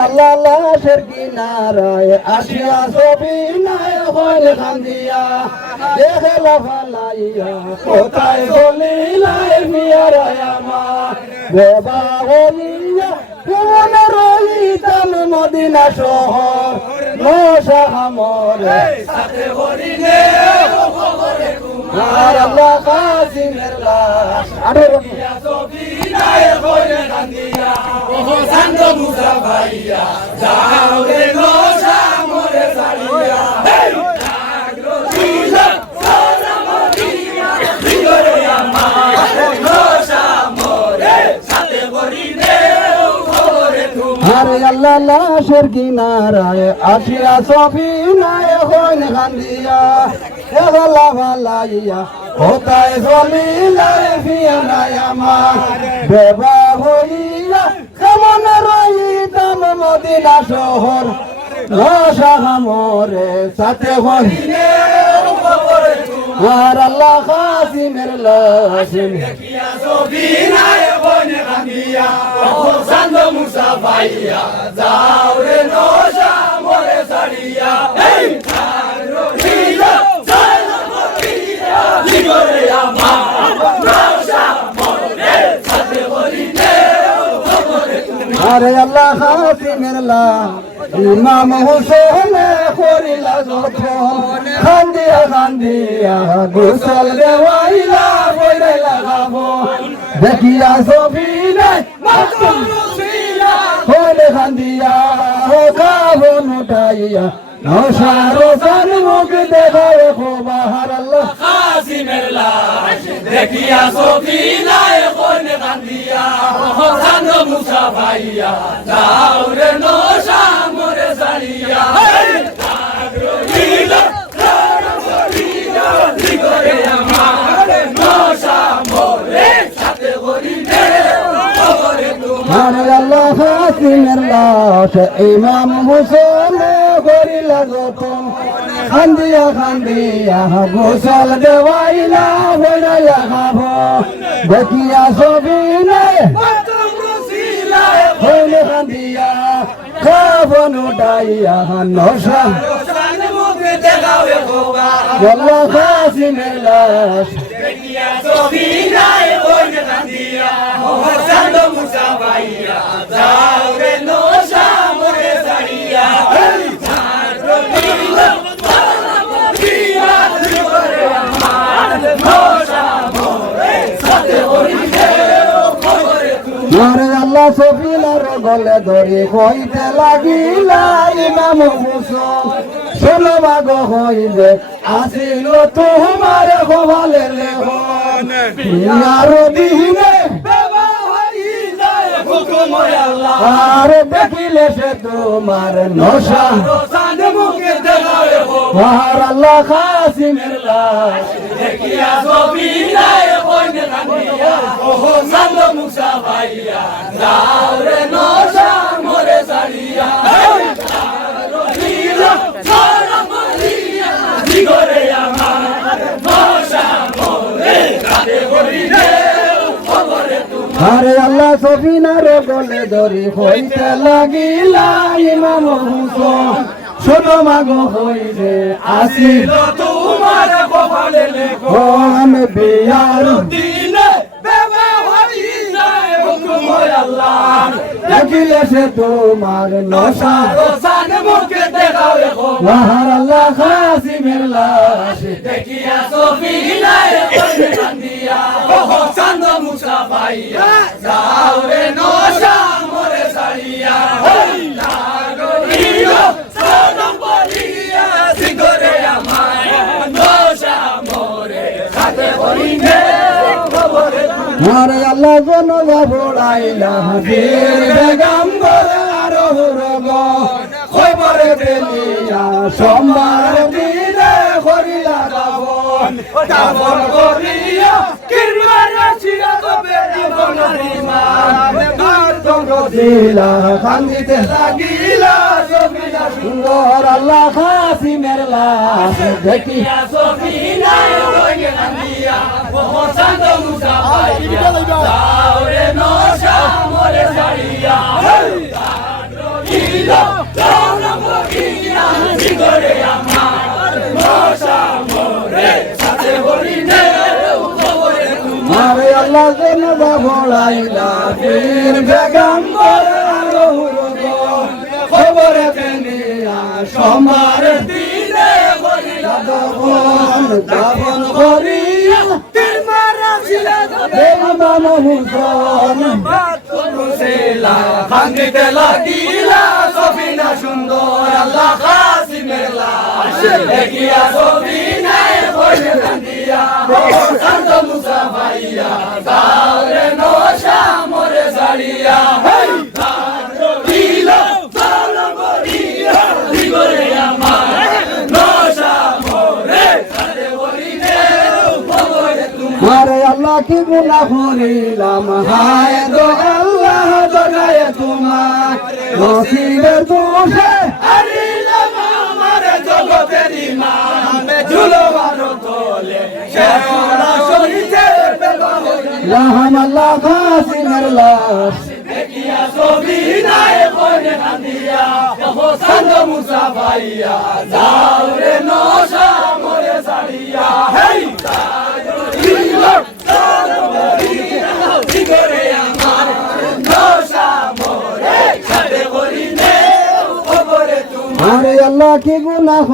আল্লাহ লাশের কিনারায় আসিয়া ছবি নাই হইল খান্দিয়া দেখে লাফালাইয়া কোথায় চলিলাই মিয়ারায় আমার বেবা হইয়া কেমনে রইতাম মদিনা শহর নশা আমরে সাথে হরিণে আর আল্লাহ কাসিমের লাশ আড়িয়া ছবি নাই হইল খান্দিয়া ওহো সান্দ মুসা ভাইয়া যাও রে নশা আমরে সারিয়া এই আগলো দিলা সারা মদিনা দিগরে আমার নশা আমরে সাথে হরিণে আরে আল্লাহ লাশের কিনারায় আসিয়া ছবি নাই হইল খান্দিয়া এগলা ভালাইয়া কোথায় চলিলাই ফিয়ারায় আমার বেবা হইয়া কেমন রইতাম মদিনা শহর নশা আমরে সাথে হরিণে আর আল্লাহ কাসিমের লাশ দেখিয়া ছবি নাই হইল খান্দিয়া ওহো সান্দ মুসা ভাইয়া যাও রে নশা আমরে সারিয়া এই আগলো দিলা সারা মদিনা দিগরে আমার নশা আমরে সাথে হরিণে আরে আল্লাহ কাসিমের লাশ ইমাম হুসেন করিলা যখন খান্দিয়া খান্দিয়া গোসল দেওয়াইলা বইরে লাগাবো দেখিয়া ছবি নাই হইলে খান্দিয়া কাবন উঠাইয়া নশার সান মুখ দেখাবে খোবাহার আল্লাহ কাসিমের লাশ দেখিয়া ছবি নাই হইলে খান্দিয়া সান মুসা ভাইয়া যাও রে নশা মরে সারিয়া আল্লাহ কাসিমের লাশ ইমাম হুসেন করিলা যখন খান্দিয়া খান্দিয়া গোসল দেওয়াইলা বইরা খাবো দেখিয়া ছবি নাই হইলে খান্দিয়া খাবন উঠাইয়া নশা আল্লাহ কাসিমের লাশ দেখিয়া ছবি নাই হইলে খান্দিয়া সান্দ মুসা ভাইয়া যাও রে নশা মরে সারিয়া মারে আল্লাহ সফিলার গলে ধরে কইতে লাগিলা ইমাম হুসেন শোনো বাগ হইবে আসিল তোমার গোয়ালে লেহন আর দিনে আর দেখিলে সে তোমার নশা আর আল্লাহ কাসিমের লাশ দেখিয়া ছবি নাই হইলে খান্দিয়া ওহো সান্দ মুসা ভাইয়া যাও রে নশা মরে সারিয়া দিগরে আমার নশা মরে সাথে হরিণে আরে আল্লাহ সফিনার গলে ধরি হইতে লাগিলা ইমাম হুসেন ছোট মাগো হইবে আসিল তোমার কপালে লেখো আমি বিয়ার দিনে বেবা হইছে হুকুম আল্লাহ দেখিলে সে তোমার নশা রোশান মুখে দেখাও ওয়াহার আল্লাহ কাসিমের লাশ দেখিয়া সফিনায় কইতে কান্দিয়া ওহো চান্দ মুসা ভাইয়া যাও রে নশা মরে সারিয়া লাগো নিও সনম বলিয়া দিগরে আমার নশা মরে সাথে হরিণে খবরে মারে আল্লাহ জনবা বড়াইলা বীর বেগম্বর আরো রগ খবরে দেলিয়া সোমবার দিনে করিলা দাবন দাবন করিয়া কিরবার আসিয়া তবে জীবনের মান দঙ্গ দিলা কান্দিতে লাগিলা সবিনা সুন্দর আল্লাহ কাসিমের লাশ দেখিয়া সবিনায় হইয়া কান্দিয়া ওহো সান্দ মুসা ভাইয়া যাও রে নশা মরে সারিয়া দিল জনম কিয়া ভিতরে আমার নশা মরে সাথে হরিণে খবরে তোমার আরে আল্লাহ জানাজা পড়াইলা পীর বেগম্বর খবরে নিয়া সোমবার দিনে হরিলা দাবন দাবন করিয়া তিন মারা ছিল দেবান হুসন সেলা ভাঙ্গিতে লাগিলা সফিনা সুন্দর আল্লাহ কাসিমের লাশ দেখিয়া সফিনায় বসে কান্দিয়া শান্ত মুসা ভাইয়া গাওরে নশা মরে ছাড়িয়া দিল জনম দিয়া দিগরে আমার নশা মরে সাথে হরিণে খবরে তোমার আরে আল্লাহ কি গুনাহ করিলাম হায় গো আল্লাহ জগায় তোমার নসিবের দোষে হারিলাম আমার জগতের ইমান ঝুলবার তলে শেখরা শহীদে রাহম আল্লাহ কাসিমের লাশ দেখিয়া ছবি নাই বনে কান্দিয়া শান্ত মুসা ভাইয়া যাও রে নশা মরে ছাড়িয়া হেই দিল জনম দিয়া দিগরে আমার নশা মরে সাথে হরিণে খবরে তোমার আরে আল্লাহ কি গুনাহ